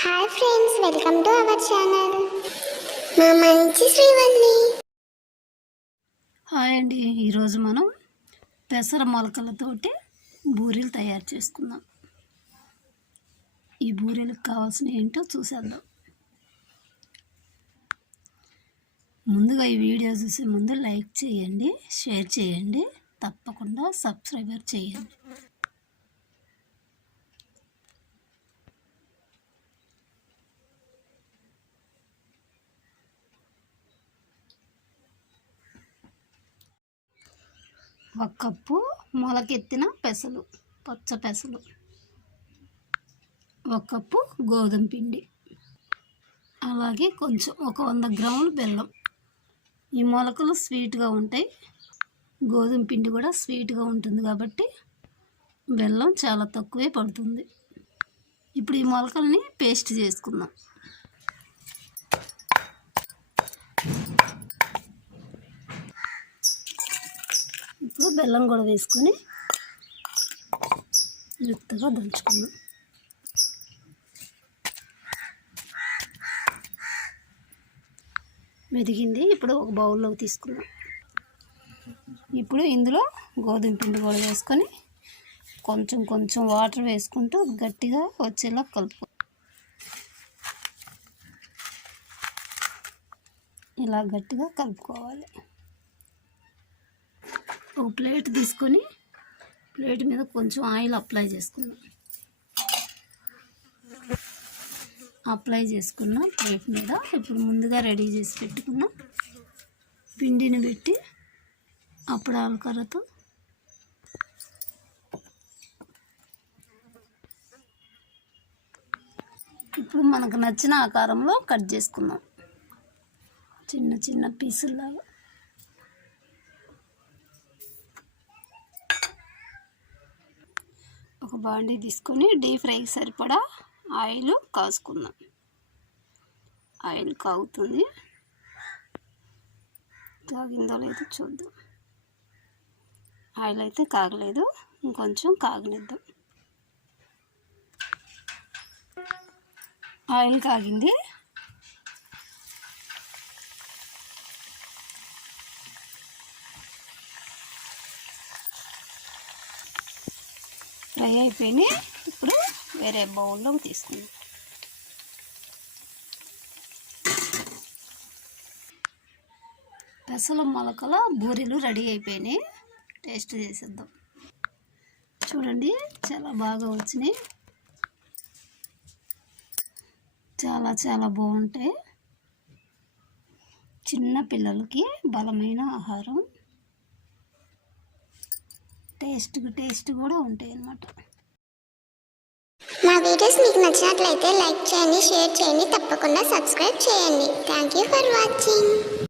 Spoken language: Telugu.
Hi friends, welcome to our channel. మా మంచి శ్రీవల్లి. హాయ్ అండి. ఈరోజు మనం పెసర మొలకలతోటి బూరెలు తయారు చేసుకుందాం. ఈ బూరెలకు కావాల్సిన ఏంటో చూసేద్దాం. ముందుగా ఈ వీడియో చూసే ముందు లైక్ చేయండి, షేర్ చేయండి, తప్పకుండా సబ్స్క్రైబర్ చేయండి. ఒక కప్పు మొలకెత్తిన పెసలు, పచ్చ పెసలు, ఒక కప్పు గోధుమ పిండి, అలాగే కొంచెం ఒక 100 గ్రాములు బెల్లం. ఈ మొలకలు స్వీట్గా ఉంటాయి, గోధుమ పిండి కూడా స్వీట్గా ఉంటుంది కాబట్టి బెల్లం చాలా తక్కువే పడుతుంది. ఇప్పుడు ఈ మొలకల్ని పేస్ట్ చేసుకుందాం. ఇప్పుడు బెల్లం కూడా వేసుకొని మెత్తగా దంచుకుందాం. మెదిగింది, ఇప్పుడు ఒక బౌల్లోకి తీసుకుందాం. ఇప్పుడు ఇందులో గోధుమ పిండి కూడా వేసుకొని కొంచెం కొంచెం వాటర్ వేసుకుంటూ గట్టిగా వచ్చేలా కలుపు. ఇలా గట్టిగా కలుపుకోవాలి. ఒక ప్లేట్ తీసుకొని ప్లేట్ మీద కొంచెం ఆయిల్ అప్లై చేసుకుందాం. అప్లై చేసుకున్న ప్లేట్ మీద ఇప్పుడు ముందుగా రెడీ చేసి పెట్టుకున్న పిండిని పెట్టి అప్పడాల కర్రతో ఇప్పుడు మనకు నచ్చిన ఆకారంలో కట్ చేసుకుందాం, చిన్న చిన్న పీసుల్లాగా. ఒక బాండీ తీసుకొని డీప్ ఫ్రైకి సరిపడా ఆయిల్ కాసుకుందాం. ఆయిల్ కాగుతుంది, కాగిందో లేదో చూద్దాం. ఆయిల్ అయితే కాగలేదు, ఇంకొంచెం కాగనిద్దాం. ఆయిల్ కాగింది, ఫ్రై అయిపోయినాయి. ఇప్పుడు వేరే బౌల్లో తీసుకుందాం. పెసల మొలకల బూరెలు రెడీ అయిపోయినాయి. టేస్ట్ చేసేద్దాం. చూడండి, చాలా బాగా వచ్చినాయి, చాలా చాలా బాగుంటాయి. చిన్న పిల్లలకి బలమైన ఆహారం, టేస్ట్ కూడా ఉంటాయి అన్నమాట. మా వీడియోస్ మీకు నచ్చినట్లయితే లైక్ చేయండి, షేర్ చేయండి, తప్పకుండా సబ్స్క్రైబ్ చేయండి. Thank you for watching.